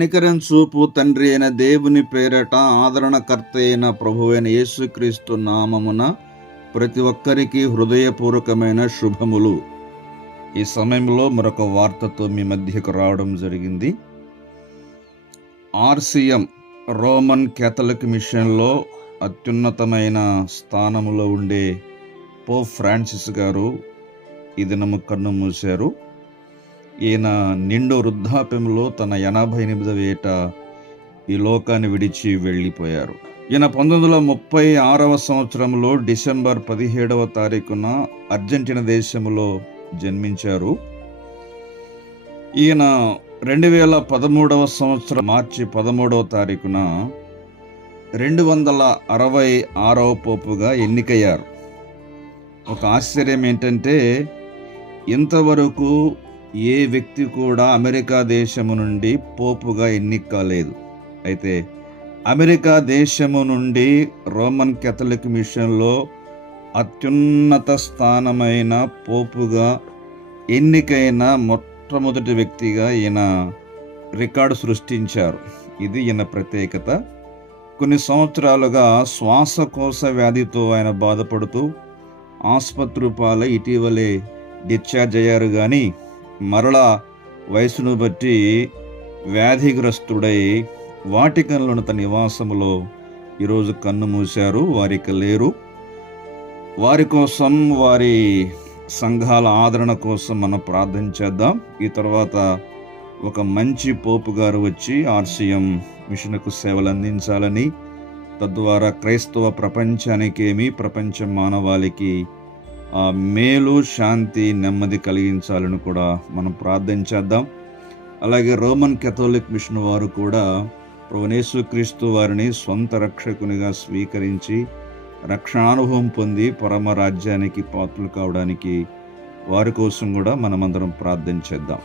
కనికరం చూపు తండ్రి అయిన దేవుని పేరట ఆదరణకర్త అయిన ప్రభువైన యేసుక్రీస్తు నామమున ప్రతి ఒక్కరికి హృదయపూర్వకమైన శుభములు. ఈ సమయంలో మరొక వార్తతో మీ మధ్యకు రావడం జరిగింది. RCM రోమన్ క్యాథలిక్ మిషన్లో అత్యున్నతమైన స్థానములో ఉండే పోప్ ఫ్రాన్సిస్ గారు ఈ దినము కన్ను మూశారు. ఈయన నిండు వృద్ధాప్యంలో తన 88వ ఏట ఈ లోకాన్ని విడిచి వెళ్ళిపోయారు. ఈయన 1936వ సంవత్సరంలో డిసెంబర్ 17వ తారీఖున అర్జెంటీనా దేశంలో జన్మించారు. ఈయన 2013వ సంవత్సరం మార్చి 13వ తారీఖున 266వ పోపుగా ఎన్నికయ్యారు. ఒక ఆశ్చర్యం ఏంటంటే, ఇంతవరకు ఏ వ్యక్తి కూడా అమెరికా దేశము నుండి పోపుగా ఎన్నిక కాలేదు. అయితే అమెరికా దేశము నుండి రోమన్ క్యాథలిక్ మిషన్లో అత్యున్నత స్థానమైన పోపుగా ఎన్నికైన మొట్టమొదటి వ్యక్తిగా ఈయన రికార్డు సృష్టించారు. ఇది ఈయన ప్రత్యేకత. కొన్ని సంవత్సరాలుగా శ్వాసకోశ వ్యాధితో ఆయన బాధపడుతూ ఆసుపత్రి పాలై ఇటీవలే డిశ్చార్జ్ అయ్యారు. కానీ మరలా వయసును బట్టి వ్యాధిగ్రస్తుడై వాటికన్లోని తన నివాసములో ఈరోజు కన్ను మూశారు. వారికి లేరు. వారి కోసం, వారి సంఘాల ఆదరణ కోసం మనం ప్రార్థన చేద్దాం. ఈ తర్వాత ఒక మంచి పోపు గారు వచ్చి RCM మిషన్కు సేవలు అందించాలని, తద్వారా క్రైస్తవ ప్రపంచానికేమి, ప్రపంచ మానవాళికి మేలు, శాంతి, నెమ్మది కలిగించాలని కూడా మనం ప్రార్థన చేద్దాం. అలాగే రోమన్ క్యాథలిక్ మిషన్ వారు కూడా ప్రభువైన యేసుక్రీస్తు వారిని సొంత రక్షకునిగా స్వీకరించి రక్షణానుభవం పొంది పరమ రాజ్యానికి పాత్రలు కావడానికి వారి కోసం కూడా మనమందరం ప్రార్థన చేద్దాం.